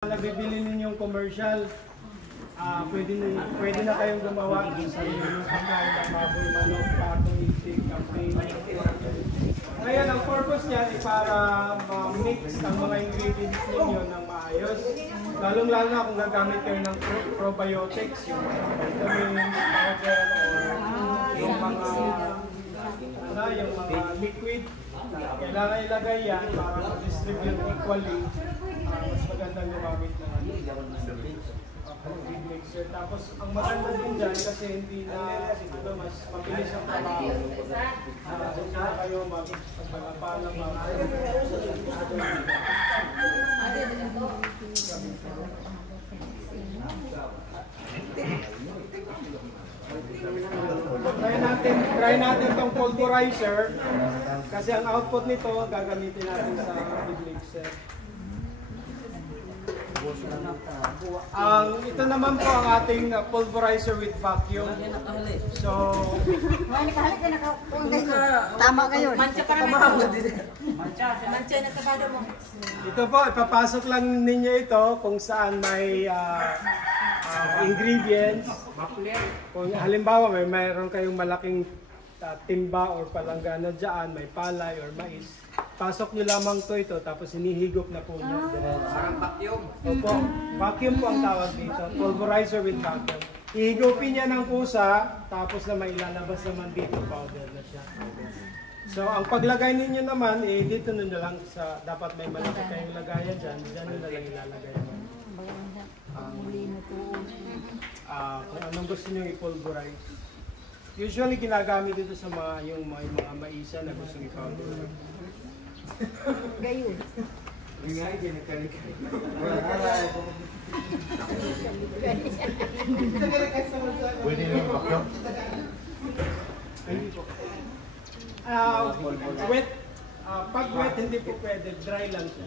Nabibili ninyong commercial, pwede na kayong gumawa sa inyong pagkain ng baboy, manok, patong, itik, campaign. Ngayon, ang purpose niyan ay para ma-mix ang mga ingredients ninyo ng maayos. Lalong-lalo na kung gagamit kayo ng probiotics, yung mga vitamins, powder, or yung mga liquid. Kailangan ilagay yan para ma-distribute equally. Mas magandang gumamit ng mixer. Tapos ang maganda din dyan kasi hindi na mas mabilis ang trabaho. Hindi na kayo magpagapalang Try natin tong pulverizer kasi ang output nito gagamitin natin sa feed mixer. Ito naman po ang ating pulverizer with vacuum. So, tama kayo. Mancha pa naman. Mancha na sa bado mo. Ito po, ipapasok lang ninyo ito kung saan may ingredients. Kung halimbawa mayroon kayong malaking timba or palanggana dyan, may palay or mais. Pasok nyo lamang ito tapos hinihigop na po niya. Sarang vacuum. Opo, vacuum po ang tawag dito. Pulverizer with vacuum. Ihigupin niya ng kusa, tapos na may ilalabas naman dito, powder na siya. So, ang paglagay ninyo naman, dito nyo na lang sa, dapat may malaki kayong lagayan dyan, dyan nyo na lang ilalagay. Kung anong gusto nyo i-pulverize. Usually, ginagamit dito sa mga maisa na gusto i-powder. Gayon. Pwede na yung vacuum? Wet. Pag wet, hindi po pwede. Dry lang siya.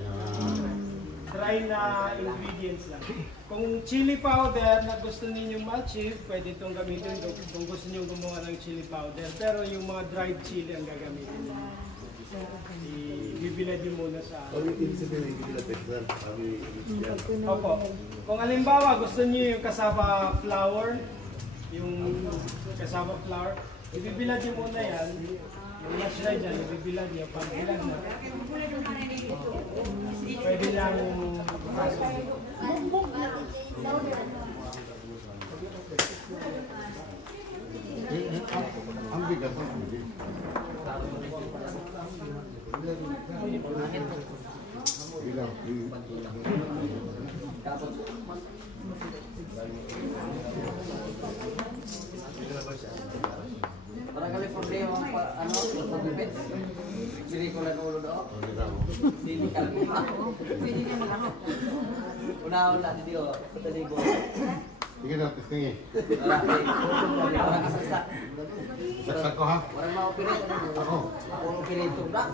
Dry na ingredients lang. Kung chili powder na gusto ninyong ma-achieve, pwede itong gamitin kung gusto niyo gumawa ng chili powder. Pero yung mga dried chili ang gagamitin. Bibila din muna sa Opo. Kung halimbawa gusto niyo yung cassava flour, ibibila din muna yan. Yung masya dyan, ibibila niyo. Pag ilan na, pwede lang ang bigat. Barangkali problema pagbibit. Sili ko lang ulo daw. Sili ka lang. Sili ka lang. Una-una dito. Tadi ko. Sige na, testing eh. Orang kasaksak. Saksak ko ha? Orang mau pilih. Ako. Ako mau pilih itu enggak?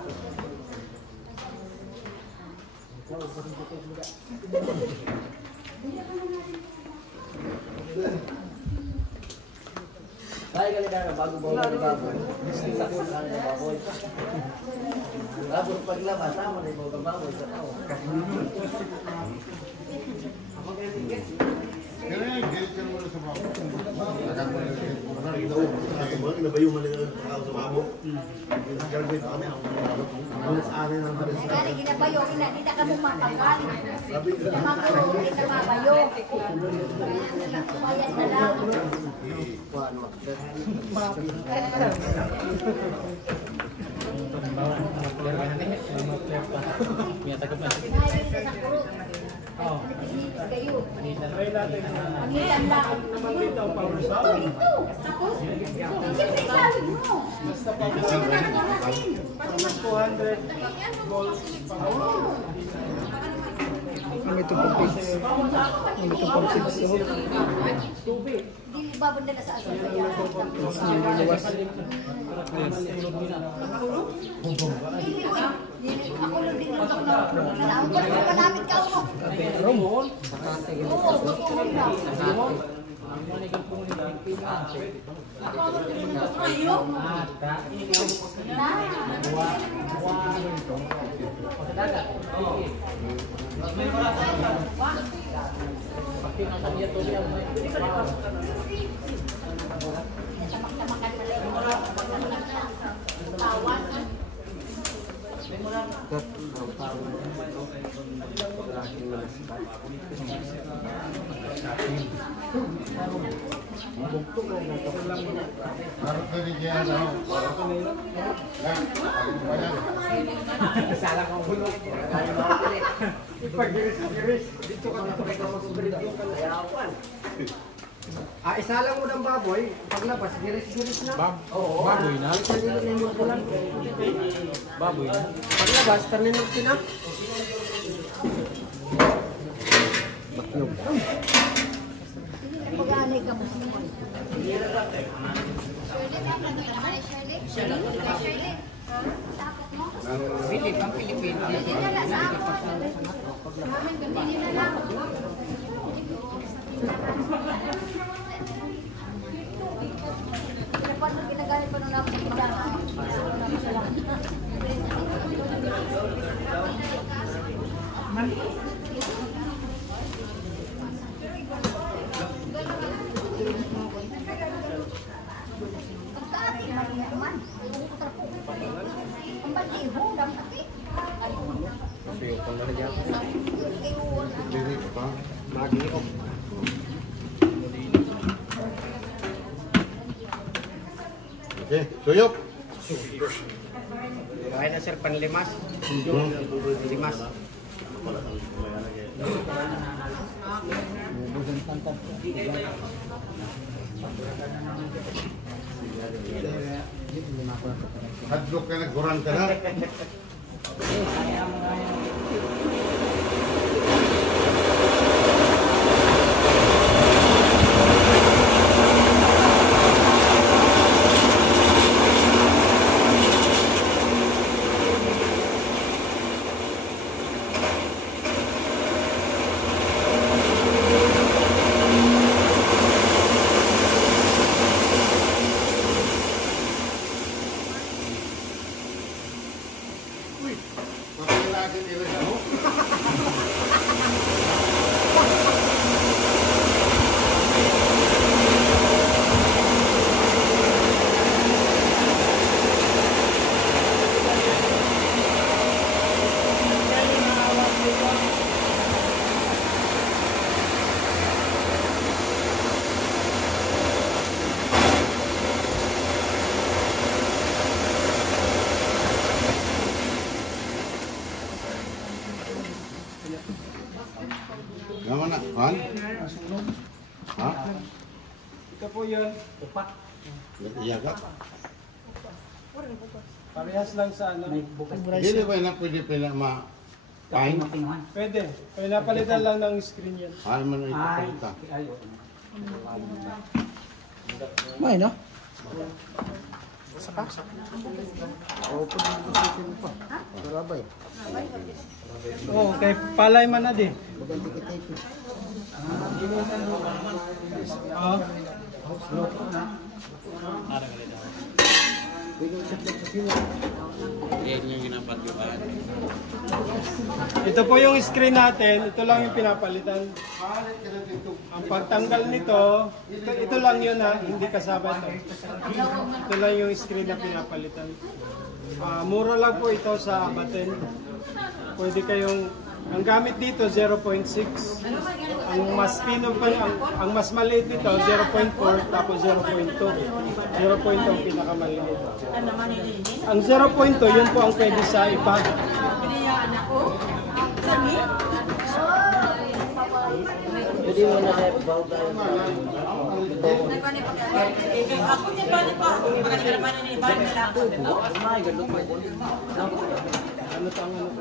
Baik kali dah bago bawa di baboy. Mesti takut kali baboy. Baboy paglama sama di bawa baboy sa tao. Kaya galit ka naman sa babo. Nabayong maliit ang sa babo. Graduate kami ang sa amin ang halos. Kaya ginabayo, hindi na kami mapakal. Hindi na mabayo. Kaya na lang. try natin naman dito ang power stop. Basta pa 200 volts pa. Ano ito pang page? Ano ito pang page? Tubig. Hindi babanda na sa aso. Ako lang din lang ako. Nalaman ko na malamit ka ako. Ramon. Oo, gusto ko na. Harap na rin yan, ano? Isa lang mo ng baboy, paglabas, giris-giris na. Baboy na? Baboy na? Paglabas, taninog sila. Pag-aanay ka mo sa mga. Shirley, Shirley. Tapos mo? Philip, ang Pilipino. Hindi na lang. Hindi na lang. Paano ginagamit pa nung namin sa Lirik pa. Okay, suyok. Kaya na sir, panlimas. Limas. Hadlok ka nagkurang ka na. Patay lagi nila siya, no? Naman na, Juan? Ha? Ito po yun. Iya ka? Parehas lang sa ano. Hindi ba na pwede pina-pain? Pwede. Pinapalitan lang ng screen yan. Ay, man ito palita. May no? Oo, kay palay man na di. Oo. Ito po yung screen natin, ito lang yung pinapalitan. Ang pagtanggal nito, ito lang yun ha, hindi kasama ito. Ito lang yung screen na pinapalitan. Mura lang po ito sa Abaten. Pwede kayong, ang gamit dito 0.6. Ang mas ang mas maliit nito 0.4 tapos 0.2. 0.2 ang pinakamaliit. Ang 0.2 yun po ang pwede sa ipa. Pwede mo na kayo babaw tayo. Ako din balik pa. Pagkakita naman ni Ivan nila ako. Ay, ganun pa. Ano to ang ano?